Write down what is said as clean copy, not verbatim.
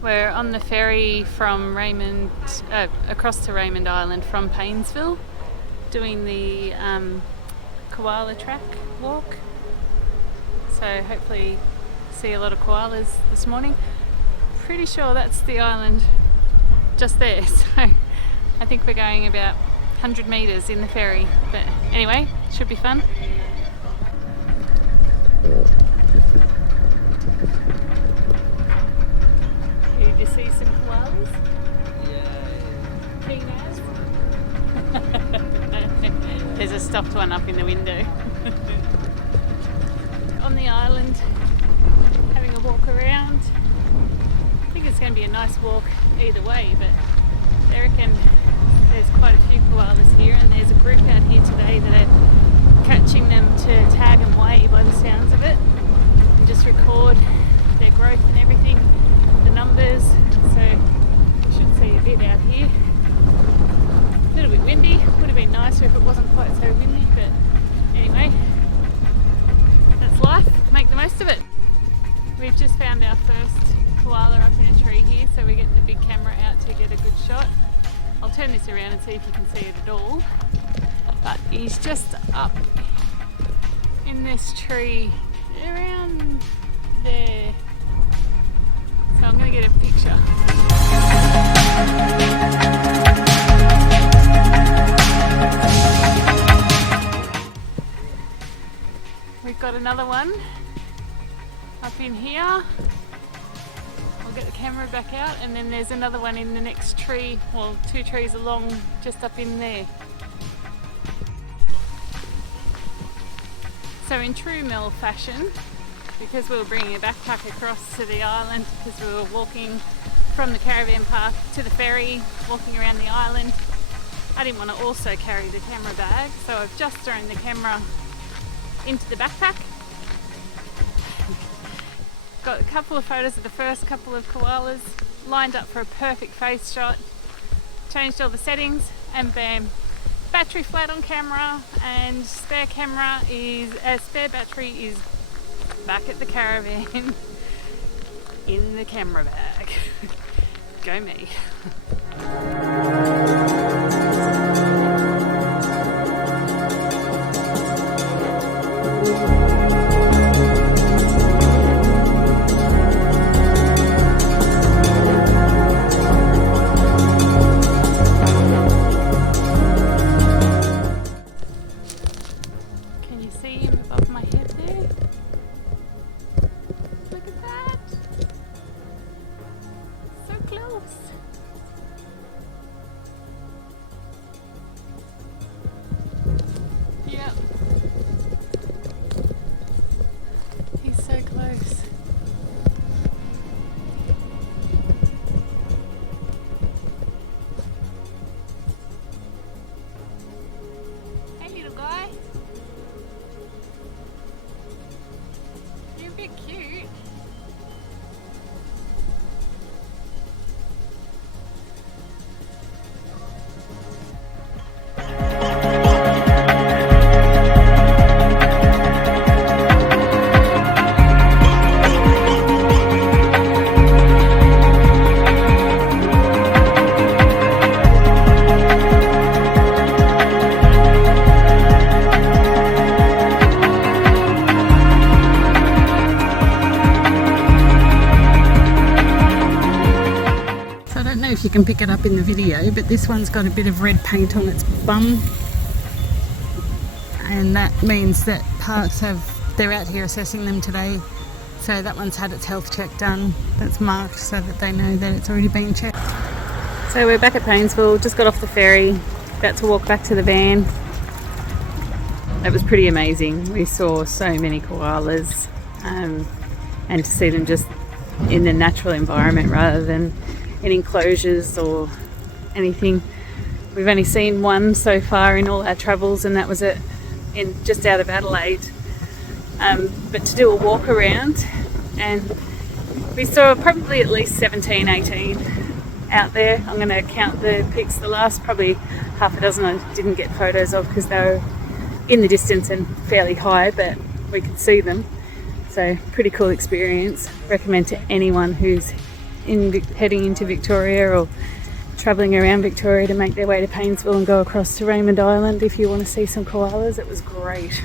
We're on the ferry from across to Raymond Island from Paynesville, doing the Koala Track walk. So hopefully see a lot of koalas this morning. Pretty sure that's the island just there. So I think we're going about 100 metres in the ferry. But anyway, should be fun. Did you see some koalas? Yeah. Peanuts? There's a stuffed one up in the window. On the island, having a walk around. I think it's going to be a nice walk either way, but I reckon there's quite a few koalas here, and there's a group out here today that are catching them to tag and weigh by the sounds of it, and just record their growth and everything, the numbers. So we should see a bit out here. A little bit windy, would have been nicer if it wasn't quite so windy, but anyway, that's life, make the most of it. We've just found our first koala up in a tree here, so we're getting the big camera out to get a good shot. I'll turn this around and see if you can see it at all. But he's just up in this tree around there. So I'm going to get a picture. We've got another one up in here. I'll get the camera back out, and then there's another one in the next tree, well, 2 trees along, just up in there. So in true Mel fashion, because we were bringing a backpack across to the island, because we were walking from the caravan park to the ferry, walking around the island, I didn't want to also carry the camera bag, so I've just thrown the camera into the backpack. Got a couple of photos of the first couple of koalas lined up for a perfect face shot. Changed all the settings, and bam, battery flat on camera, and spare battery is back at the caravan in the camera bag. Go me. Yep. He's so close. Hey little guy. You're a bit cute. If you can pick it up in the video, but this one's got a bit of red paint on its bum, and that means that parks they're out here assessing them today, so that one's had its health check done. That's marked so that they know that it's already been checked. So we're back at Paynesville, just got off the ferry, about to walk back to the van. That was pretty amazing. We saw so many koalas, and to see them just in the natural environment rather than in enclosures or anything. We've only seen one so far in all our travels, and that was just out of Adelaide. But to do a walk around, and we saw probably at least 17, 18 out there. I'm going to count the pics. The last probably half a dozen I didn't get photos of because they were in the distance and fairly high, but we could see them. So pretty cool experience. Recommend to anyone who's heading into Victoria or travelling around Victoria to make their way to Paynesville and go across to Raymond Island if you want to see some koalas. It was great.